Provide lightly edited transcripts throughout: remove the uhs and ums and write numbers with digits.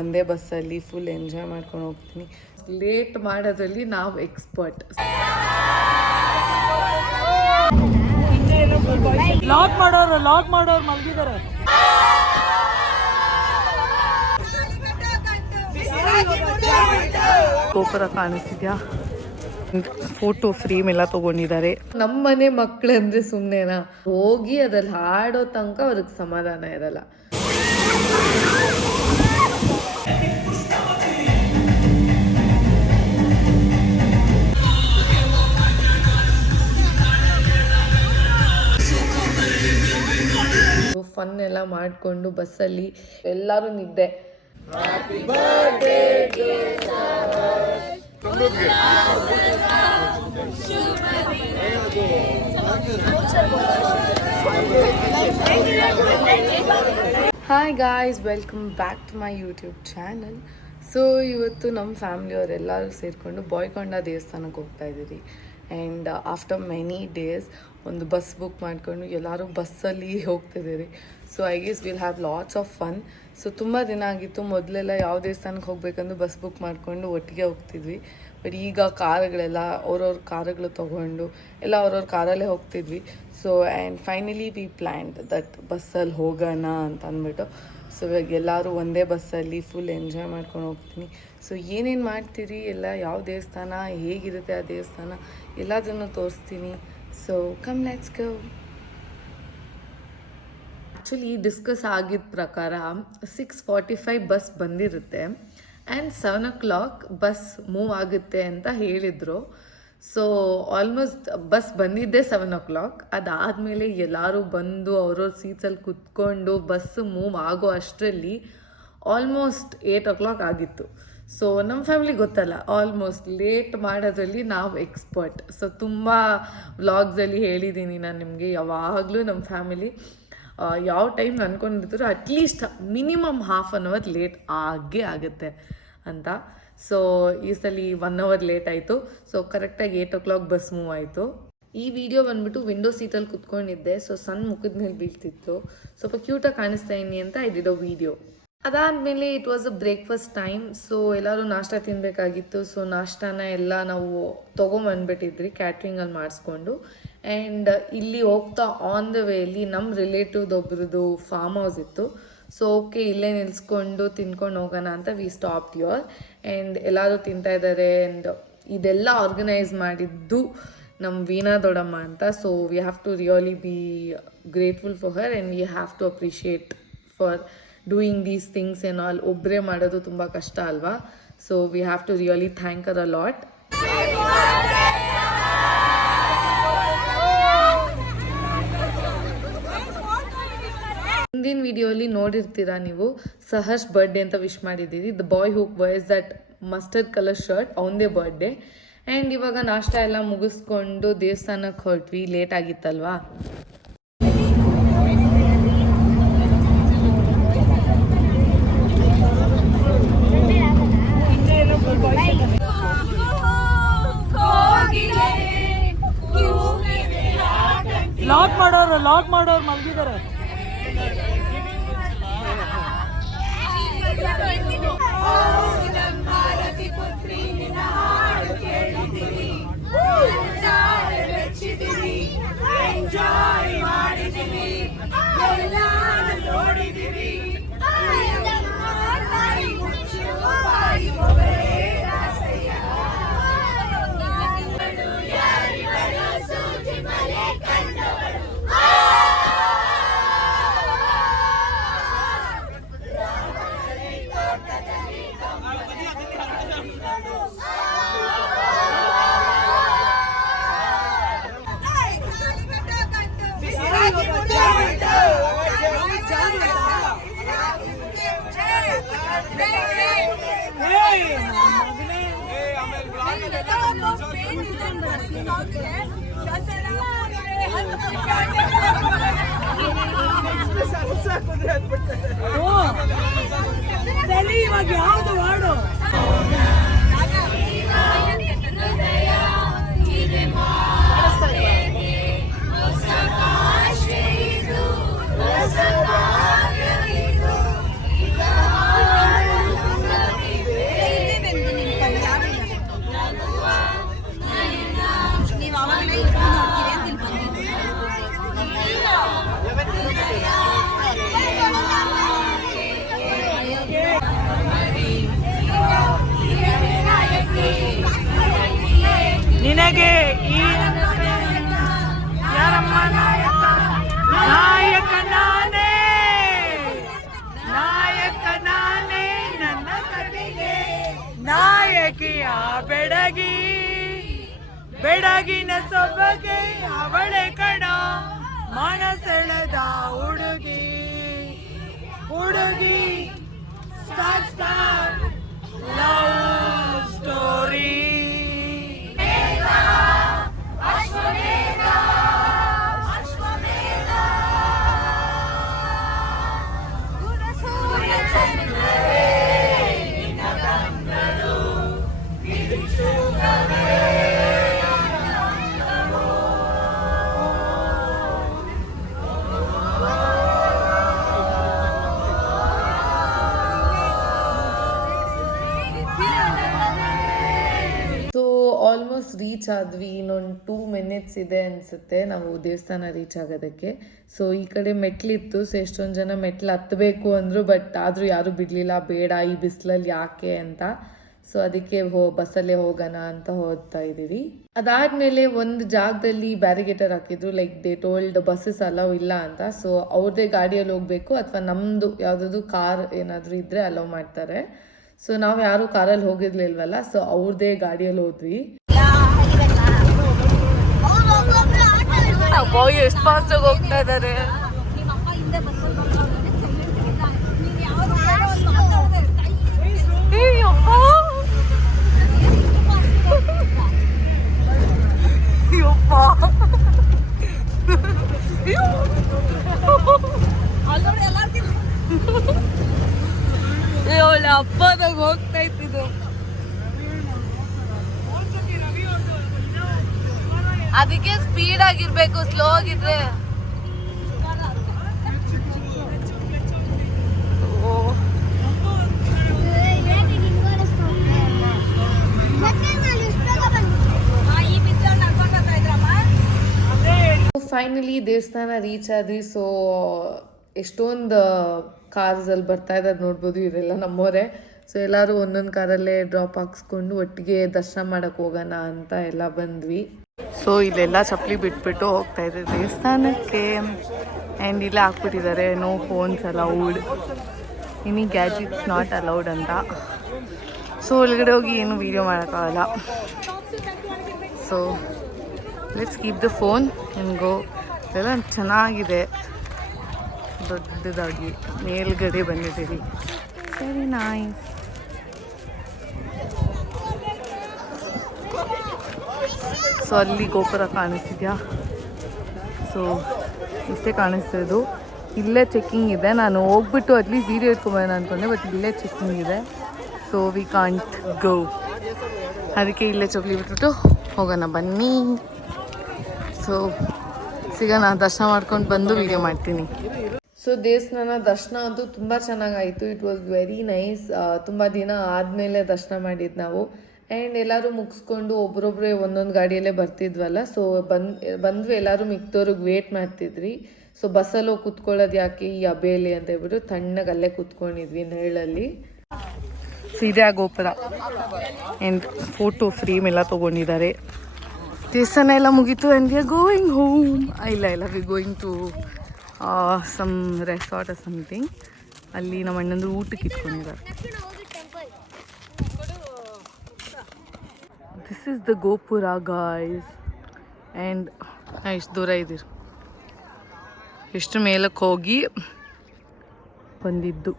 ಒಂದೇ ಬಸ್ಸಲ್ಲಿ full enjoy ಮಾಡ್ಕೊಂಡು ಹೋಗ್ತೀನಿ. ಲೇಟ್ ಮಾಡೋದ್ರಲ್ಲಿ ನಾವು ಎಕ್ಸ್ಪರ್ಟ್. ಲಾಕ್ ಮಾಡೋರು ಮಲಗಿದ್ದಾರೆ. ಗೋಪುರ ಕಾಣಿಸ್ತಿದ್ಯಾ? ಫೋಟೋ ಫ್ರೇಮ್ ಎಲ್ಲ ತಗೊಂಡಿದ್ದಾರೆ. ನಮ್ಮನೆ ಮಕ್ಕಳಂದ್ರೆ ಸುಮ್ಮನೆನಾ, ಹೋಗಿ ಅದ್ರಲ್ಲಿ ಹಾಡೋ ತನಕ ಅವ್ರಿಗೆ ಸಮಾಧಾನ ಇರಲ್ಲ. ಫನ್ ಎಲ್ಲ ಮಾಡಿಕೊಂಡು ಬಸ್ಸಲ್ಲಿ ಎಲ್ಲರೂ ನಿದ್ದೆ. Hi guys, welcome back to my YouTube channel. So ಇವತ್ತು ನಮ್ಮ ಫ್ಯಾಮಿಲಿಯವರೆಲ್ಲರೂ ಸೇರಿಕೊಂಡು ಬಾಯ್ಕೊಂಡ ದೇವಸ್ಥಾನಕ್ಕೆ ಹೋಗ್ತಾ ಇದ್ದೀರಿ. ಆ್ಯಂಡ್ ಆಫ್ಟರ್ ಮೆನಿ ಡೇಸ್ ಒಂದು ಬಸ್ ಬುಕ್ ಮಾಡಿಕೊಂಡು ಎಲ್ಲರೂ ಬಸ್ಸಲ್ಲಿ ಹೋಗ್ತಿದ್ದೀರಿ. So I guess will have lots of fun. So ತುಂಬ ದಿನ ಆಗಿತ್ತು. ಮೊದಲೆಲ್ಲ ಯಾವ ದೇವಸ್ಥಾನಕ್ಕೆ ಹೋಗ್ಬೇಕಂದ್ರೂ ಬಸ್ ಬುಕ್ ಮಾಡಿಕೊಂಡು ಒಟ್ಟಿಗೆ ಹೋಗ್ತಿದ್ವಿ. ಬಟ್ ಈಗ ಕಾರುಗಳೆಲ್ಲ ಅವ್ರವ್ರ ಕಾರುಗಳು ತೊಗೊಂಡು ಎಲ್ಲ ಅವ್ರವ್ರ ಕಾರಲ್ಲೇ ಹೋಗ್ತಿದ್ವಿ. So and finally we planned that ಬಸ್ಸಲ್ಲಿ ಹೋಗೋಣ ಅಂತ ಅಂದ್ಬಿಟ್ಟು. ಸೊ ಇವಾಗ ಎಲ್ಲರೂ ಒಂದೇ ಬಸ್ಸಲ್ಲಿ ಫುಲ್ ಎಂಜಾಯ್ ಮಾಡ್ಕೊಂಡು ಹೋಗ್ತೀನಿ. ಸೊ ಏನೇನು ಮಾಡ್ತೀರಿ, ಎಲ್ಲ ಯಾವ ದೇವಸ್ಥಾನ, ಹೇಗಿರುತ್ತೆ ಆ ದೇವಸ್ಥಾನ, ಎಲ್ಲದನ್ನು ತೋರಿಸ್ತೀನಿ. So come let's go. Actually discuss ಆಗಿದ್ದ ಪ್ರಕಾರ 6:45 ಬಸ್ ಬಂದಿರುತ್ತೆ ಆ್ಯಂಡ್ 7 o'clock ಬಸ್ ಮೂವ್ ಆಗುತ್ತೆ ಅಂತ ಹೇಳಿದರು. ಸೊ ಆಲ್ಮೋಸ್ಟ್ ಬಸ್ ಬಂದಿದ್ದೇ 7 o'clock. ಅದಾದಮೇಲೆ ಎಲ್ಲರೂ ಬಂದು ಅವ್ರವ್ರ ಸೀಟ್ಸಲ್ಲಿ ಕುತ್ಕೊಂಡು ಬಸ್ ಮೂವ್ ಆಗೋ ಅಷ್ಟರಲ್ಲಿ ಆಲ್ಮೋಸ್ಟ್ 8 o'clock ಆಗಿತ್ತು. ಸೊ ನಮ್ಮ ಫ್ಯಾಮಿಲಿ ಗೊತ್ತಲ್ಲ, ಆಲ್ಮೋಸ್ಟ್ ಲೇಟ್ ಮಾಡೋದ್ರಲ್ಲಿ ನಾವು ಎಕ್ಸ್ಪರ್ಟ್. ಸೊ ತುಂಬ ವ್ಲಾಗ್ಸಲ್ಲಿ ಹೇಳಿದ್ದೀನಿ ನಾನು ನಿಮಗೆ, ಯಾವಾಗಲೂ ನಮ್ಮ ಫ್ಯಾಮಿಲಿ ಯಾವ ಟೈಮ್ ಅಂದ್ಕೊಂಡಿರ್ತಾರೋ at least minimum ½ an hour late ಆಗೇ ಆಗುತ್ತೆ ಅಂತ. ಸೊ ಈ ಸಲ 1 hour ಲೇಟ್ ಆಯಿತು. ಸೊ ಕರೆಕ್ಟಾಗಿ 8 o'clock ಬಸ್ ಮೂವ್ ಆಯಿತು. ಈ ವಿಡಿಯೋ ಬಂದ್ಬಿಟ್ಟು ವಿಂಡೋ ಸೀಟಲ್ಲಿ ಕುತ್ಕೊಂಡಿದ್ದೆ. ಸೊ ಸನ್ ಮುಖದ ಮೇಲೆ ಬೀಳ್ತಿತ್ತು, ಸ್ವಲ್ಪ ಕ್ಯೂಟಾಗಿ ಕಾಣಿಸ್ತಾ ಇದ್ದೀನಿ ಅಂತ ಐ ಡಿಡ್ ಅ ವಿಡಿಯೋ. ಅದಾದಮೇಲೆ it was a breakfast time. So ಎಲ್ಲರೂ ನಾಷ್ಟ ತಿನ್ನಬೇಕಾಗಿತ್ತು. ಸೊ ನಾಷ್ಟಾನ ಎಲ್ಲ ನಾವು ತೊಗೊಂಬಂದ್ಬಿಟ್ಟಿದ್ರಿ ಕ್ಯಾಟ್ರಿಂಗಲ್ಲಿ ಮಾಡಿಸ್ಕೊಂಡು. ಆ್ಯಂಡ್ ಇಲ್ಲಿ ಹೋಗ್ತಾ ಆನ್ ದ ವೇಲಿ ನಮ್ಮ ರಿಲೇಟಿವ್ದೊಬ್ರದ್ದು ಫಾರ್ಮ್ ಹೌಸ್ ಇತ್ತು. ಸೊ ಓಕೆ, ಇಲ್ಲೇ ನಿಲ್ಸ್ಕೊಂಡು ತಿನ್ಕೊಂಡು ಹೋಗೋಣ ಅಂತ ವಿ ಸ್ಟಾಪ್ ಯುವರ್. ಆ್ಯಂಡ್ ಎಲ್ಲರೂ ತಿಂತಾಯಿದ್ದಾರೆ. ಆ್ಯಂಡ್ ಇದೆಲ್ಲ ಆರ್ಗನೈಸ್ ಮಾಡಿದ್ದು ನಮ್ಮ ವೀಣಾ ದೊಡ್ಡಮ್ಮ ಅಂತ. So we have to really be grateful for her and we have to appreciate for doing these things and all. ಒಬ್ಬರೇ ಮಾಡೋದು ತುಂಬ ಕಷ್ಟ ಅಲ್ವಾ? So we have to really thank her a lot. ಹಿಂದಿನ ವಿಡಿಯೋಲಿ ನೋಡಿರ್ತೀರಾ ನೀವು, ಸಹರ್ಷ್ ಬರ್ಡೇ ಅಂತ ವಿಶ್ ಮಾಡಿದ್ದೀವಿ. The boy who wears that mustard colour shirt, ಅವನದೇ ಬರ್ಡೇ. ಆ್ಯಂಡ್ ಇವಾಗ ನಾಷ್ಟ ಎಲ್ಲ ಮುಗಿಸ್ಕೊಂಡು ದೇವಸ್ಥಾನಕ್ಕೆ ಹೊರಟ್ವಿ. ಲೇಟ್ ಆಗಿತ್ತಲ್ವಾ. ಲಾಕ್ ಮಾಡೋರು ಮಲಗಿದ್ದಾರೆ. ಇವಾಗ ಯಾವುದು ವಾಡು ಬೆಳಕಿಯ ಬೆಡಗಿ ಬೆಡಗಿನ ಸೊಬಗೆ ಅವಳೆ ಕಣ ಮನಸೆಳೆದ ಹುಡುಗಿ ಹುಡುಗಿ love story so almost reach ಆದ್ವಿ, ಇನ್ನೊಂದು 2 ಮಿನಿಟ್ಸ್ ಇದೆ ಅನಿಸುತ್ತೆ ನಾವು ದೇವಸ್ಥಾನ ರೀಚ್ ಆಗೋದಕ್ಕೆ. ಸೊ ಈ ಕಡೆ ಮೆಟ್ಲಿತ್ತು, ಸೊ ಎಷ್ಟೊಂದು ಜನ ಮೆಟ್ಲು ಹತ್ತಬೇಕು ಅಂದರು, ಬಟ್ ಆದರೂ ಯಾರೂ ಬಿಡಲಿಲ್ಲ, ಬೇಡ ಈ ಬಿಸಿಲಲ್ಲಿ ಯಾಕೆ ಅಂತ. ಸೊ ಅದಕ್ಕೆ ಬಸ್ಸಲ್ಲೇ ಹೋಗೋಣ ಅಂತ ಹೋಗ್ತಾ ಇದ್ದೀವಿ. ಅದಾದಮೇಲೆ ಒಂದು ಜಾಗದಲ್ಲಿ ಬ್ಯಾರಿಗೇಟರ್ ಹಾಕಿದ್ರು, like they told buses allow ಇಲ್ಲ ಅಂತ. ಸೊ ಅವ್ರದ್ದೇ ಗಾಡಿಯಲ್ಲಿ ಹೋಗಬೇಕು ಅಥವಾ ನಮ್ಮದು ಯಾವುದಾದ್ರು ಕಾರ್ ಏನಾದರೂ ಇದ್ದರೆ ಅಲೌ ಮಾಡ್ತಾರೆ. ಸೊ ನಾವು ಯಾರೂ ಕಾರಲ್ಲಿ ಹೋಗಿರ್ಲಿಲ್ವಲ್ಲ, ಸೊ ಅವ್ರದ್ದೇ ಗಾಡಿಯಲ್ಲಿ ಹೋದ್ವಿ. ಎಷ್ಟು ಫಾಸ್ಟಾಗಿ ಹೋಗ್ತಾ ಇದ್ದಾರೆ. ಹಬ್ಬದಾಗ ಹೋಗ್ತಾ ಇತ್ತಿದ್ದು, ಅದಕ್ಕೆ ಸ್ಪೀಡ್ ಆಗಿರ್ಬೇಕು, ಸ್ಲೋ ಆಗಿದ್ರೆ ಫೈನಲಿ ದೇವಸ್ಥಾನ ರೀಚ್ ಆದ್ವಿ. ಸೊ ಎಷ್ಟೊಂದು ಕಾರ್ಸಲ್ಲಿ ಬರ್ತಾ ಇದ್ದಾರೆ ನೋಡ್ಬೋದು, ಇವರೆಲ್ಲ ನಮ್ಮವರೇ. ಸೊ ಎಲ್ಲರೂ ಒಂದೊಂದು ಕಾರಲ್ಲೇ ಡ್ರಾಪ್ ಹಾಕ್ಸ್ಕೊಂಡು ಒಟ್ಟಿಗೆ ದರ್ಶನ ಮಾಡೋಕ್ಕೆ ಹೋಗೋಣ ಅಂತ ಎಲ್ಲ ಬಂದ್ವಿ. ಸೊ ಇಲ್ಲೆಲ್ಲ ಚಪ್ಪಲಿ ಬಿಟ್ಬಿಟ್ಟು ಹೋಗ್ತಾ ಇದ್ದಾರೆ ದೇವಸ್ಥಾನಕ್ಕೆ. ಆ್ಯಂಡ್ ಇಲ್ಲೇ ಹಾಕ್ಬಿಟ್ಟಿದ್ದಾರೆ no phones allowed, any gadgets not allowed ಅಂತ. ಸೊ ಒಳಗಡೆ ಹೋಗಿ ಏನು ವೀಡಿಯೋ ಮಾಡೋಕ್ಕಾಗಲ್ಲ. So let's keep the phone and go. ಇದೆಲ್ಲ ಚೆನ್ನಾಗಿದೆ, ದೊಡ್ಡದಾಗಿ ಮೇಲ್ಗಡೆ ಬಂದಿದ್ದೀವಿ. ಸರಿ ನೈಸ್. ಸೊ ಅಲ್ಲಿ ಗೋಪುರ ಕಾಣಿಸ್ತಿದ್ಯಾ? ಸೊ ಇಷ್ಟೇ ಕಾಣಿಸ್ತಿರೋದು. ಇಲ್ಲೇ ಚೆಕ್ಕಿಂಗ್ ಇದೆ. ನಾನು ಹೋಗ್ಬಿಟ್ಟು ಅಟ್ಲೀಸ್ಟ್ ವೀಡಿಯೋ ಇಟ್ಕೊಬೋಣ ಅಂದ್ಕೊಂಡೆ, ಬಟ್ ಇಲ್ಲೇ ಚೆಕ್ಕಿಂಗ್ ಇದೆ. So we can't go. ಅದಕ್ಕೆ ಇಲ್ಲೇ ಚೊಕ್ಲಿ ಬಿಟ್ಬಿಟ್ಟು ಹೋಗೋಣ ಬನ್ನಿ. ಸೊ ಸಿಗೋಣ, ದರ್ಶನ ಮಾಡ್ಕೊಂಡು ಬಂದು ವೀಡಿಯೋ ಮಾಡ್ತೀನಿ. ಸೊ ದೇವಸ್ಥಾನ ದರ್ಶನ ಅಂತೂ ತುಂಬ ಚೆನ್ನಾಗಾಯಿತು. It was very nice. ತುಂಬ ದಿನ ಆದಮೇಲೆ ದರ್ಶನ ಮಾಡಿದ್ದು ನಾವು. ಆ್ಯಂಡ್ ಎಲ್ಲರೂ ಮುಗಿಸ್ಕೊಂಡು ಒಬ್ರೊಬ್ಬರೇ ಒಂದೊಂದು ಗಾಡಿಯಲ್ಲೇ ಬರ್ತಿದ್ವಲ್ಲ. ಸೊ ಬಂದ್ವಿ ಎಲ್ಲರೂ ಮಿಕ್ದವ್ರಿಗೆ ವೇಟ್ ಮಾಡ್ತಿದ್ವಿ. ಸೊ ಬಸ್ಸಲ್ಲಿ ಹೋಗಿ ಕೂತ್ಕೊಳ್ಳೋದು ಯಾಕೆ ಈ ಅಬೇಲಿ ಅಂತ ಹೇಳ್ಬಿಟ್ಟು ತಣ್ಣಗೆ ಅಲ್ಲೇ ಕೂತ್ಕೊಂಡಿದ್ವಿ ನೆರಳಲ್ಲಿ. ಸೀದಾ ಗೋಪುರ ಆ್ಯಂಡ್ ಫೋಟೋ ಫ್ರೇಮ್ ಎಲ್ಲ ತೊಗೊಂಡಿದ್ದಾರೆ. ದೇವಸ್ಥಾನ ಎಲ್ಲ ಮುಗೀತು and we are going home. ಇಲ್ಲ we going to some resort or something. ಅಲ್ಲಿ ನಮ್ಮ ಅಣ್ಣಂದ್ರು ಊಟಕ್ಕೆ ಇಟ್ಕೊಂಡಿದ್ದಾರೆ. This is the gopura guys. And ಎಷ್ಟು ದೂರ ಇದ್ದೀರಿ, ಎಷ್ಟು ಮೇಲಕ್ಕೆ ಹೋಗಿ ಬಂದಿದ್ದು.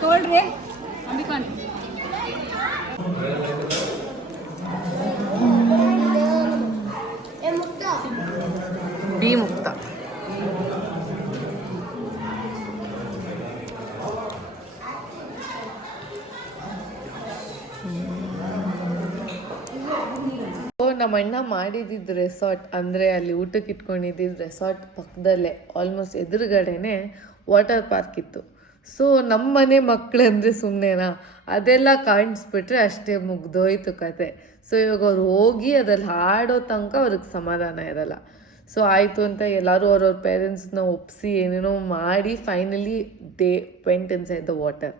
ತೋಳ್ರಿ ಅಂಬಿಕಾನ್ ಬಿ ಮುಕ್ತ. ನಮ್ಮ ಅಣ್ಣ ಮಾಡಿದ್ದಿದ್ದು ರೆಸಾರ್ಟ್, ಅಂದರೆ ಅಲ್ಲಿ ಊಟಕ್ಕೆ ಇಟ್ಕೊಂಡಿದ್ದಿದ್ದು ರೆಸಾರ್ಟ್ ಪಕ್ಕದಲ್ಲೇ ಆಲ್ಮೋಸ್ಟ್ ಎದುರುಗಡೆನೆ ವಾಟರ್ ಪಾರ್ಕ್ ಇತ್ತು. ಸೊ ನಮ್ಮ ಮನೆ ಮಕ್ಕಳಂದರೆ ಸುಮ್ಮನೆನಾ, ಅದೆಲ್ಲ ಕಾಣಿಸ್ಬಿಟ್ರೆ ಅಷ್ಟೇ ಮುಗ್ದೋಯ್ತು ಕತೆ. ಸೊ ಇವಾಗ ಅವ್ರು ಹೋಗಿ ಅದ್ರಲ್ಲಿ ಹಾಡೋ ತನಕ ಅವ್ರಿಗೆ ಸಮಾಧಾನ ಇರಲ್ಲ. ಸೊ ಆಯಿತು ಅಂತ ಎಲ್ಲರೂ ಅವ್ರವ್ರ ಪೇರೆಂಟ್ಸ್ನ ಒಪ್ಪಿಸಿ ಏನೇನೋ ಮಾಡಿ finally they went inside the water.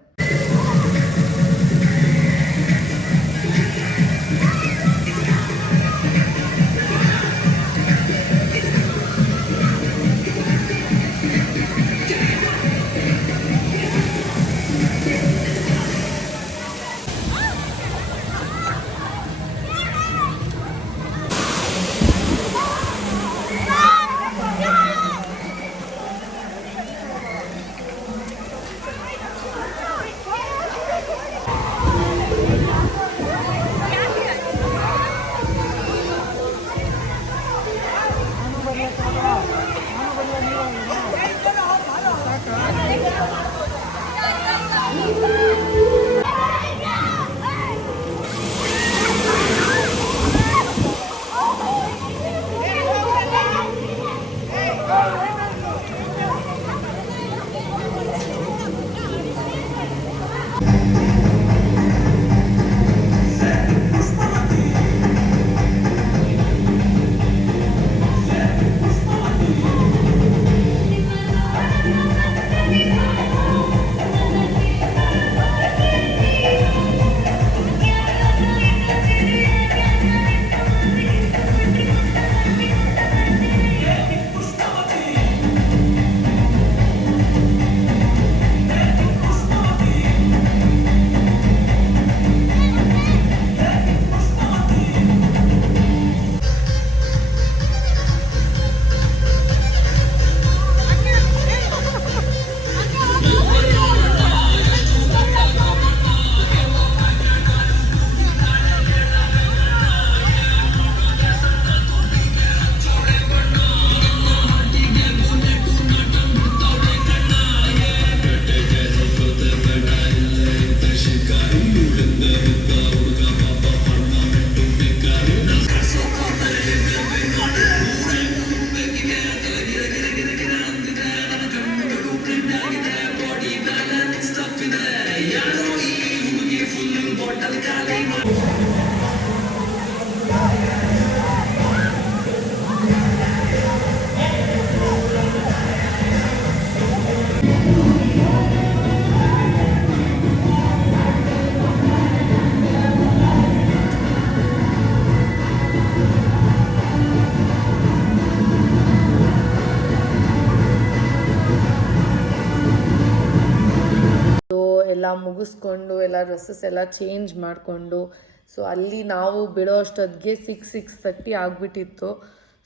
So ಎಲ್ಲ ಮುಗಿಸ್ಕೊಂಡು ಎಲ್ಲ ಡ್ರೆಸ್ಸಸ್ ಎಲ್ಲ ಚೇಂಜ್ ಮಾಡಿಕೊಂಡು ಸೊ ಅಲ್ಲಿ ನಾವು ಬಿಡೋ ಅಷ್ಟೊತ್ತಿಗೆ 6:30 ಆಗಿಬಿಟ್ಟಿತ್ತು.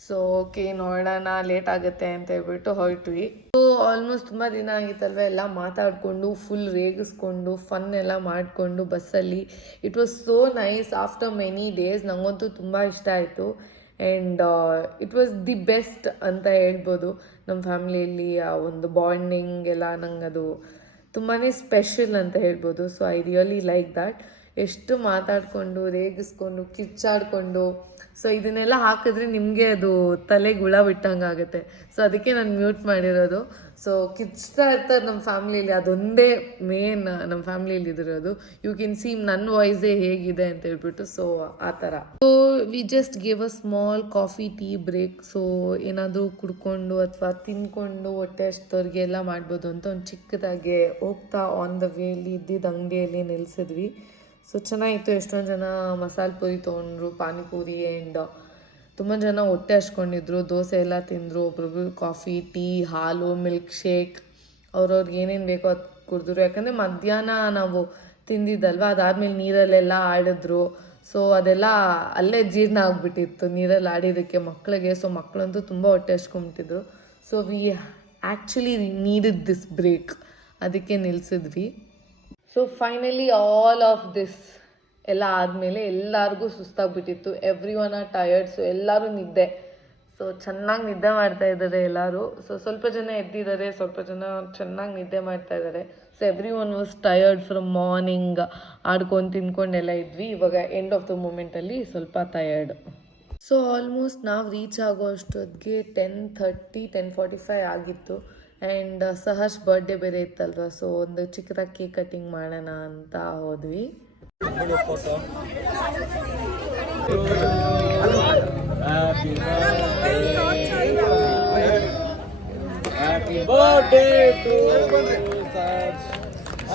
ಸೊ ಓಕೆ ನೋಡೋಣ ಲೇಟ್ ಆಗುತ್ತೆ ಅಂತ ಹೇಳ್ಬಿಟ್ಟು ಹೊರಟ್ವಿ. ಸೊ ಆಲ್ಮೋಸ್ಟ್ ತುಂಬ ದಿನ ಆಗಿತ್ತಲ್ವ, ಎಲ್ಲ ಮಾತಾಡಿಕೊಂಡು ಫುಲ್ ರೇಗಿಸ್ಕೊಂಡು ಫನ್ ಎಲ್ಲ ಮಾಡಿಕೊಂಡು ಬಸ್ಸಲ್ಲಿ. It was so nice after many days. ನನಗಂತೂ ತುಂಬ ಇಷ್ಟ ಆಯಿತು and it was the best ಅಂತ ಹೇಳ್ಬೋದು. ನಮ್ಮ ಫ್ಯಾಮ್ಲಿಯಲ್ಲಿ ಆ ಒಂದು ಬಾಂಡಿಂಗ್ ಎಲ್ಲ ನಂಗೆ ಅದು ತುಂಬಾ ಸ್ಪೆಷಲ್ ಅಂತ ಹೇಳ್ಬೋದು. So I really like that. ಎಷ್ಟು ಮಾತಾಡಿಕೊಂಡು ರೇಗಿಸ್ಕೊಂಡು ಕಿಚ್ಚಾಡಿಕೊಂಡು ಸೊ ಇದನ್ನೆಲ್ಲ ಹಾಕಿದ್ರೆ ನಿಮಗೆ ಅದು ತಲೆಗೆ ಹುಳ ಬಿಟ್ಟಂಗೆ ಆಗುತ್ತೆ. ಸೊ ಅದಕ್ಕೆ ನಾನು ಮ್ಯೂಟ್ ಮಾಡಿರೋದು. ಸೊ ಕಿಚ್ತಾ ಇರ್ತಾರೆ ನಮ್ಮ ಫ್ಯಾಮ್ಲಿಯಲ್ಲಿ, ಅದೊಂದೇ ಮೇನ್ ನಮ್ಮ ಫ್ಯಾಮ್ಲಿಯಲ್ಲಿ ಇದಿರೋದು. ಯು ಕ್ಯಾನ್ ಸಿ ನನ್ನ ವಾಯ್ಸೇ ಹೇಗಿದೆ ಅಂತ ಹೇಳ್ಬಿಟ್ಟು. ಸೊ ಆ ಥರ. So we just give a small coffee tea break. So ಏನಾದರೂ ಕುಡ್ಕೊಂಡು ಅಥವಾ ತಿಂದ್ಕೊಂಡು ಹೊಟ್ಟೆ ಅಷ್ಟವ್ರಿಗೆ ಎಲ್ಲ ಮಾಡ್ಬೋದು ಅಂತ ಒಂದು ಚಿಕ್ಕದಾಗೆ ಹೋಗ್ತಾ ಆನ್ ದ ವೇಲಿ ಇದ್ದಿದ್ದ ಅಂಗಡಿಯಲ್ಲಿ ನಿಲ್ಲಿಸಿದ್ವಿ. ಸೊ ಚೆನ್ನಾಗಿತ್ತು. ಎಷ್ಟೊಂದು ಜನ ಮಸಾಲೆ ಪುರಿ ತೊಗೊಂಡ್ರು, ಪಾನಿಪುರಿ ಆ್ಯಂಡ್ ತುಂಬ ಜನ ಹೊಟ್ಟೆ ಹಚ್ಕೊಂಡಿದ್ರು, ದೋಸೆ ಎಲ್ಲ ತಿಂದರು. ಒಬ್ರೊಬ್ರು ಕಾಫಿ, ಟೀ, ಹಾಲು, ಮಿಲ್ಕ್ ಶೇಕ್ ಅವ್ರವ್ರಿಗೆ ಏನೇನು ಬೇಕೋ ಅದು ಕುಡಿದ್ರು. ಯಾಕಂದರೆ ಮಧ್ಯಾಹ್ನ ನಾವು ತಿಂದಿದ್ದಲ್ವ, ಅದಾದಮೇಲೆ ನೀರಲ್ಲೆಲ್ಲ ಆಡಿದ್ರು. ಸೊ ಅದೆಲ್ಲ ಅಲ್ಲೇ ಜೀರ್ಣ ಆಗಿಬಿಟ್ಟಿತ್ತು ನೀರಲ್ಲಿ ಆಡಿದ್ದಕ್ಕೆ ಮಕ್ಕಳಿಗೆ. ಸೊ ಮಕ್ಕಳಂತೂ ತುಂಬ ಹೊಟ್ಟೆ ಹಚ್ಕೊಂಬಿಟ್ಟಿದ್ರು. So we actually needed this break, ಅದಕ್ಕೆ ನಿಲ್ಲಿಸಿದ್ವಿ. So finally all of this ಎಲ್ಲ ಆದಮೇಲೆ ಎಲ್ಲರಿಗೂ ಸುಸ್ತಾಗ್ಬಿಟ್ಟಿತ್ತು. Everyone are tired. So ಎಲ್ಲರೂ ನಿದ್ದೆ. ಸೊ ಚೆನ್ನಾಗಿ ನಿದ್ದೆ ಮಾಡ್ತಾ ಇದ್ದಾರೆ ಎಲ್ಲರೂ. ಸೊ ಸ್ವಲ್ಪ ಜನ ಎದ್ದಿದ್ದಾರೆ, ಸ್ವಲ್ಪ ಜನ ಚೆನ್ನಾಗಿ ನಿದ್ದೆ ಮಾಡ್ತಾ ಇದ್ದಾರೆ. So every one was tired from morning. ಆಡ್ಕೊಂಡು ತಿನ್ಕೊಂಡೆಲ್ಲ ಇದ್ವಿ. ಇವಾಗ ಎಂಡ್ ಆಫ್ ದ ಮೂಮೆಂಟಲ್ಲಿ ಸ್ವಲ್ಪ ಟಯರ್ಡ್. ಸೊ ಆಲ್ಮೋಸ್ಟ್ ನಾವು ರೀಚ್ ಆಗೋ ಅಷ್ಟೊತ್ತಿಗೆ 10:30, 10:45 ಆಗಿತ್ತು. ಆ್ಯಂಡ್ ಸಹರ್ಷ್ ಬರ್ಡೇ ಬೇರೆ ಇತ್ತಲ್ವ, ಸೊ ಒಂದು ಚಿಕ್ಕದಾಗಿ ಕೇಕ್ ಕಟ್ಟಿಂಗ್ ಮಾಡೋಣ ಅಂತ ಹೋದ್ವಿ.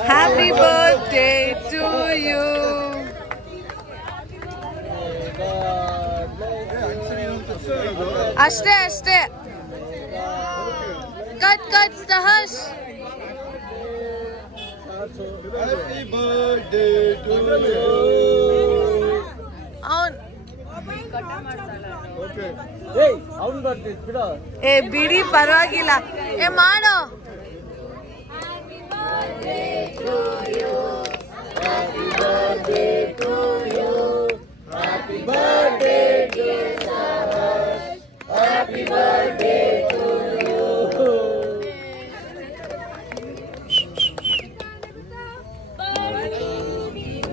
Happy birthday to you. ಅಷ್ಟೇ ಅಷ್ಟೇ. Cut Saharsh. Happy birthday to you. ಅವನ್ Okay. ಏ ಬಿಡಿ ಪರವಾಗಿಲ್ಲ. ಏ ಮಾಡೋ.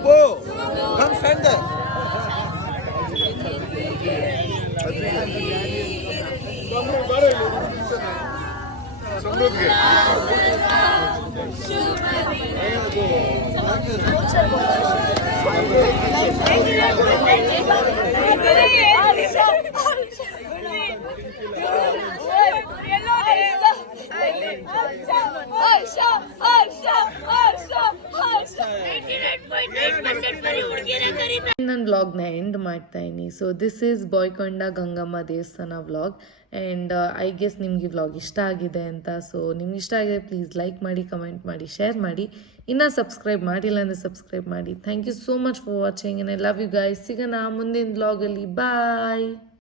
Whoa! Come stand there. ನನ್ನ ವ್ಲಾಗ್ನ ಎಂಡ್ ಮಾಡ್ತಾ ಇದ್ದೀನಿ. So this is Baikonda Gangamma ದೇವಸ್ಥಾನ ವ್ಲಾಗ್. ಆ್ಯಂಡ್ ಐ ಗೆಸ್ ನಿಮಗೆ ವ್ಲಾಗ್ ಇಷ್ಟ ಆಗಿದೆ ಅಂತ. ಸೊ ನಿಮ್ಗೆ ಇಷ್ಟ ಆಗಿದೆ ಪ್ಲೀಸ್ ಲೈಕ್ ಮಾಡಿ, ಕಮೆಂಟ್ ಮಾಡಿ, ಶೇರ್ ಮಾಡಿ. ಇನ್ನೂ ಸಬ್ಸ್ಕ್ರೈಬ್ ಮಾಡಿಲ್ಲ ಅಂದರೆ ಸಬ್ಸ್ಕ್ರೈಬ್ ಮಾಡಿ. Thank you so much for watching and I love you guys. ಸಿಗೋಣ ಮುಂದಿನ ವ್ಲಾಗಲ್ಲಿ. ಬಾಯ್.